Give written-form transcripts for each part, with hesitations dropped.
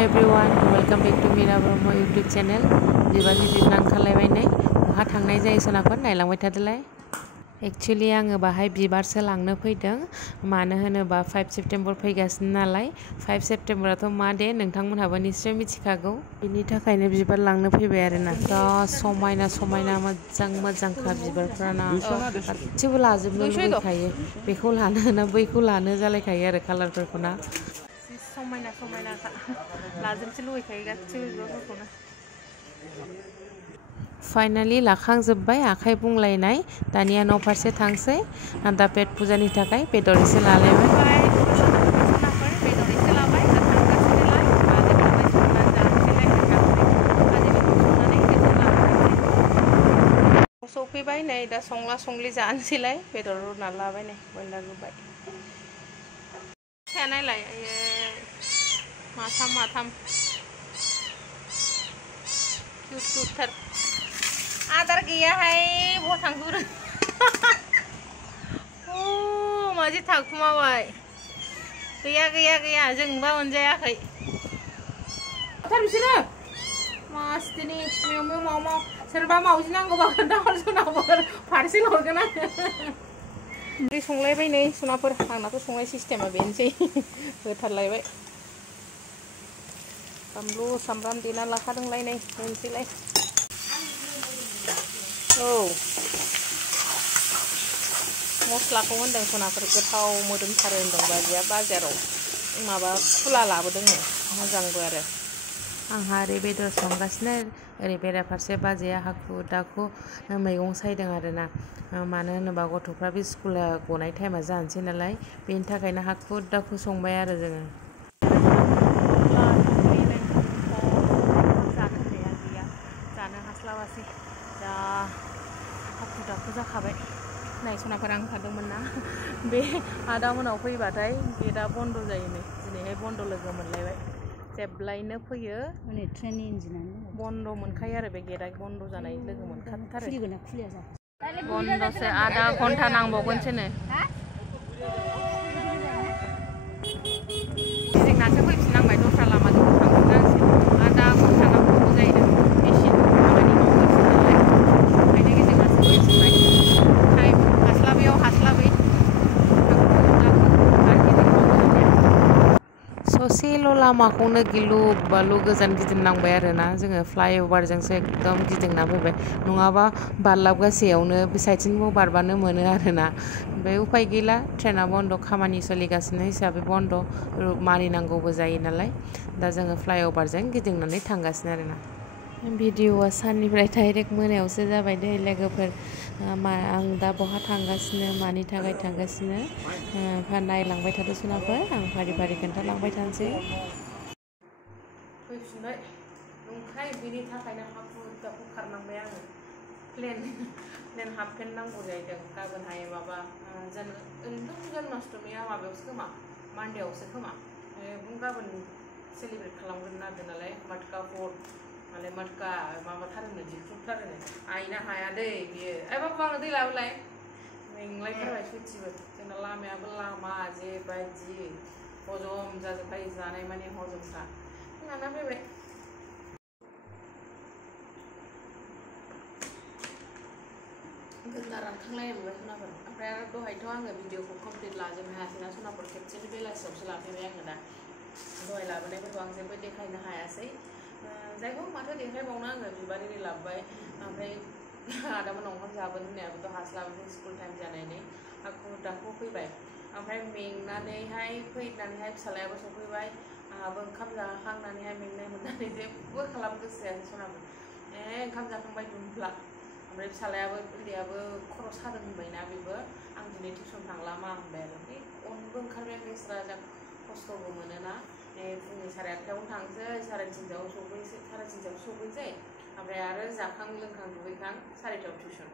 everyone welcome back to Meera Brahma YouTube channel बिबार गिदिर नांखालायबायनाय बहा थांनाय जायो सोनाफोर नायलांबाय थादोलाय एक्चुअली आङो बाहाय बिबारसो लांनो फैदों मानो होनोबा 5 सेप्टेम्बर फैगासिनो नालाय 5 सेप्टेम्बराथ' मा दे नोंथांमोनहाबो निश्चय मिथिखागौ बिनि थाखायनो बिबार लांनो फैबाय आरोना दा समायना समायना मोजांखा बिबारफोराना गासिबो लाजोबनो लुबैखायो बेखौ लानो ना बैखौ लानो जालायखायो आरो कालारफोरखौ ना समायना समायना लाजोबनो लुबैखायो गासिबो बिबारफोरखौनो फाइनाली लाखांजोब्बाय आखाइ बुंलायनाय दानिया न' फारसे थांसै दा पेट फुजानि थाखाय बेदर एसे लालायबाय सौफैबाय नै दा संला संलि जानोसैलाय बेदर रुना लाबाय नै बयलार रुबाय फिसाया नायलाय माथाम क्यूट आदार गैयाहाय बहा थांखो माजि थाखुमाबाय गैया जोंबा मोनजायाखै बिसोरो मासथिनि मेव मेव माव माव सोरबा मावजि नांगौबा खोन्थाहर सोनाफोर पार्सेल हरगोन आङो ओंख्रि संलायबाय नै सोनाफोर आंनाथ' संनाय सिस्टेमा बेनोसै होथारलायबाय बानलु सामब्राम देना लाखादोंलाय नै होनोसैलाय औ मस्लाखौ होनदों सनाफोर गोथाव मोदोमथारो होनदों बाजैया बाजाराव माबा खुला लाबोदोंनो मोजांबो आरो आंहा ओरै बेदर संगासिनो ओरै बेराफारसे बाजैया हाखु दाखु मैगं सायदों आरोना मानो होनोबा गथ'फ्रा बे स्कुला गनाय टाइमा जानोसै नालाय बेनि थाखायनो हाखु दाखु संबाय आरो जोङो जानो हास्लाबासै दा हाखु दाखु जाखाबाय नाय सनाफोर आं थादोंमोन ना बे आदामोनाव फैबाथाय गेटआ बन्द' जायो नै दिनैहाय बन्द' लोगो मोनलायबाय जेब्लायनो फैयो माने ट्रेननि इन्जिनानो बन्द' मोनखायो आरो बे गेटआ बन्द' जानाय लोगो मोनखाथारो बन्द'सो आधा घन्टा नांबावगोनसोनो गिदिंनासो फैफिननांबाय दस्रा लामाजों थांफिननांसिगोन आधा घन्टा नांबावगौ जायो मेसिन खामानि मावगासिनो नालाय ओंखायनो गिदिंनासो फैफिनबाय टाइम हास्लाबै ससेल' लामाखौनो गिलु बालु गोजान गिदिंनांबाय आरोना जोङो फ्लाइअभारजोंसो एकदम गिदिंना फैबाय नङाबा बारलाबगासेयावनो बे साइडसिमखौ बारबानो मोनो आरोना ओमफ्राय उफाय गैला ट्रेना बन्द' खामानि सोलिगासिनो हिसाबै बन्द' मानिनांगौबो जायो नालाय दा जोङो फ्लाइअभारजों गिदिंनानै थांगासिनो आरोना भिडिअ'आ साननिफ्राय डाइरेक्ट मोनायावसो जाबाय दे लोगोफोर आं दा बहा थांगासिनो मानि थाखाय थांगासिनो नायलांबाय थादो सोनाफोर आं फारि फारि खोन्थालांबाय थानोसै फैफिनबाय ओंखाय बिनि थाखायनो हाखु दाखु खारनांबाय आङो प्लेन हाफ पेन्ट नांगौ जाहैदों गाबोनहाय माबा ओरैनोथ' जन्माष्टमिया माबायावसो खोमा मानडेआवसो खोमा गाबोन सेलिब्रेट खालामगोन नागिरदों नालाय मटका फर्ट माने मटका माबाथारोनो दिख्रुबथारोनो आइनो हाया दै बियो बाबु आंनो दै लाबोलाय मेंलायथारबाय सयथिबो जोंना लामायाबो लामा जेबायदि हजम जाजोबबाय जानाय माने हजमखा लाना फैबाय गोदना रानखांलायबाय सनाफोर ओमफ्राय आरो दहायथ' आङो भिडिअखौ कमप्लिट लाजोबनो हायासैना सनाफोर खेबसेनो बेलासियावसो लाफैबाय आङो दा दहाय लाबोनायफोरखौ आं जेबो देखायनो हायासै जायखौ माथो देखायबावनो आङो बिबार एरि लाबोबाय ओमफ्राय आदामोनाव ओंखाम जाबोनो होननायाबोथ' हास्लाबसै स्कुल टाइम जानायनि हाखु दाखु फैबाय ओमफ्राय मेंनानैहाय फैनानैहाय फिसालायाबो सफैबाय आंहाबो ओंखाम जाखांनानैहाय मेंनाय मोननानै जेबो खालामनो गोसो जायासै सनाफोर ओंखाम जाखांबाय दुमफ्ला ओमफ्राय फिसालायाबो उन्दैयाबो खर' सादों होनबायना बेबो आं दिनै टिउसन थांला मा होनबाय आरो ओमफ्राय अनबो ओंखारबाय आं एक्सट्रा जा खस्थ'बो मोनोना फुंनि 8:30आवनो थांसै 3:30आव सफैसै ओमफ्राय आरो जाखां लोंखां दुगैखां 4:00आव टिउसन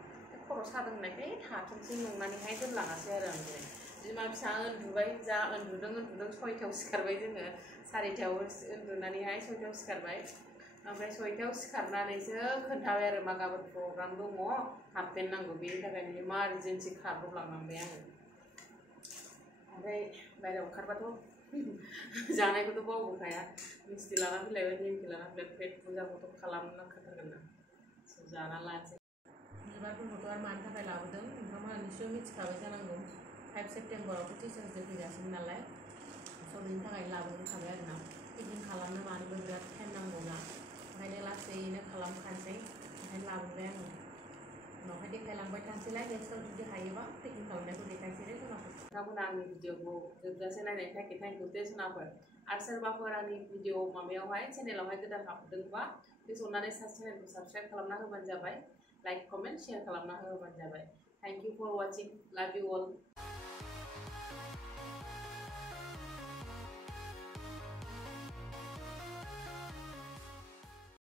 खर' सादों होननायखाय थाथोंसै नंनानैहाय दोनलाङासै आरो आं दिनै बिमा फिसा उन्दुबाय जा उन्दुदों 6:00आव सिखारबाय जोङो 4:00आव उन्दुनानैहाय 6:00आव सिखारबाय ओमफ्राय 6:00आव सिखारनानैसो खोन्थाबाय आरो मा गाबोन प्रग्राम दङ हाफ पेन्ट नांगौ बेनि थाखायनो इमारजेन्सि खारब्रबलांनांबाय आङो ओमफ्राय बायहेरायाव ओंखारबाथ' जानायखौथ' बावबोखाया मिस्टि लाना फैलायबाय निमखि लाना फैलाय पेट फुजाखौथ' खालामनांखाथारगोन ना जाना लानोसै बिबारफोरखौथ' आरो मानि थाखाय लाबोदों नोंथांमोना निश्चय मिथिखाबाय जानांगौ 5 सेप्टेम्बरावथ' टिचार्स डे फैगासिनो नालाय स' बेनि थाखाय लाबोखाबाय आरो ना पेकिं खालामनो मानोबो बिराद टाइम नांगौना ओंखायनो लासैनो खालामखानोसै ओंखायनो लाबोबाय आङो उनावहाय देखायलांबाय थानोसैलाय नेक्स्टआव जुदि हायोबा पेकिं खालामनायखौ देखायसै सनाफोर नोंथांमोना आंनि भिडिअखौ जोबजासे नायनायनि थाखाय थेंक इउ दे सनाफोर आरो सोरबाफोर आंनि भिडिअ माबायावहाय चेनेलावहाय गोदान हाबदोंबा प्लिज अननानै चेनेलखौ साबस्क्राइब खालामना होबानो जाबाय लाइक कमेन्ट शेयार खालामना होबानो जाबाय थेंक इउ फर वाचिं लाभ इउ अल